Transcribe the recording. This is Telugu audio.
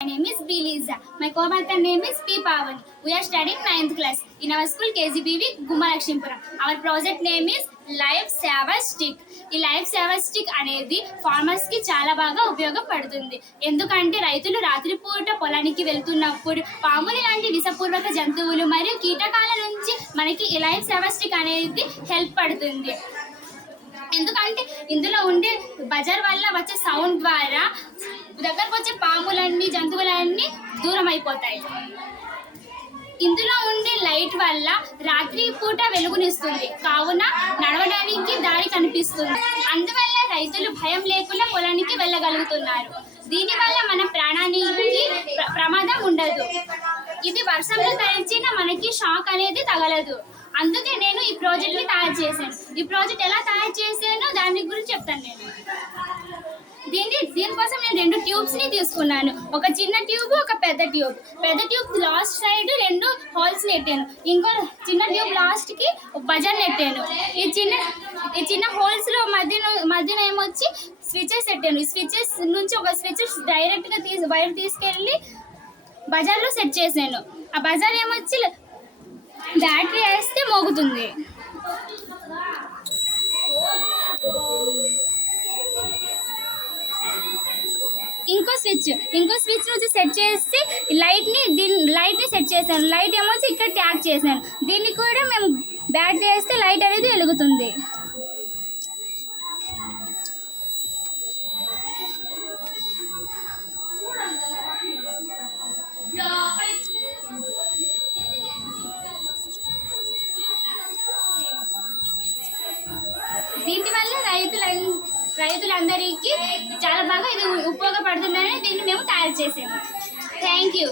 My name is B. Lisa. My co-worker name is P. Pavan. We are studying 9th class in our school KGBV Gumalakshmipuram. Our project name is Life Saver Stick. ఈ లైఫ్ సేవర్ స్టిక్ అనేది ఫార్మర్స్ కి చాలా బాగా ఉపయోగపడుతుంది. ఎందుకంటే రైతులు రాత్రిపూట పొలానికి వెళ్తున్నప్పుడు పాములు లాంటి విషపూర్వక జంతువులు మరియు కీటకాల నుంచి మనకి ఈ లైఫ్ సేవర్ స్టిక్ అనేది హెల్ప్ పడుతుంది. ఎందుకంటే ఇందులో ఉండే బజర్ వల్ల వచ్చే సౌండ్ ద్వారా దగ్గరకు వచ్చే పాములన్నీ జంతువులన్నీ దూరం అయిపోతాయి. ఇందులో ఉండే లైట్ వల్ల రాత్రి పూట వెలుగునిస్తుంది, కావున నడవడానికి దారి కనిపిస్తుంది. అందువల్ల రైతులు భయం లేకుండా పొలానికి వెళ్ళగలుగుతున్నారు. దీనివల్ల మన ప్రాణానికి ప్రమాదం ఉండదు. ఇది వర్షంలో తడిచిన మనకి షాక్ అనేది తగలదు. అందుకే నేను ఈ ప్రాజెక్ట్ని తయారు చేశాను. ఈ ప్రాజెక్ట్ ఎలా తయారు చేశానో దాని గురించి చెప్తాను. దీనికోసం నేను 2 ట్యూబ్స్ని తీసుకున్నాను. ఒక చిన్న ట్యూబ్, ఒక పెద్ద ట్యూబ్. పెద్ద ట్యూబ్ లాస్ట్ సైడ్ 2 హోల్స్ నెట్టాను. ఇంకో చిన్న ట్యూబ్ లాస్ట్కి బజర్ నెట్టాను. ఈ చిన్న హోల్స్లో మధ్యన ఏమొచ్చి స్విచెస్ పెట్టాను. ఈ స్విచెస్ నుంచి ఒక స్విచెస్ డైరెక్ట్గా వైర్ తీసుకెళ్ళి బజార్లో సెట్ చేశాను. ఆ బజార్ ఏమొచ్చి బ్యాటరీ వేస్తే మోగుతుంది. ఇంకో స్విచ్ నుంచి సెట్ చేసి లైట్ని సెట్ చేశాను. లైట్ ఏమొచ్చి ఇక్కడ ట్యాగ్ చేశాను. దీన్ని కూడా మేము బ్యాటరీ వేస్తే లైట్ అనేది వెలుగుతుంది. దీనివల్ల రైతులందరికీ చాలా బాగా ఇది ఉపయోగపడుతుందని దీన్ని మేము తయారు చేసాము. Thank you.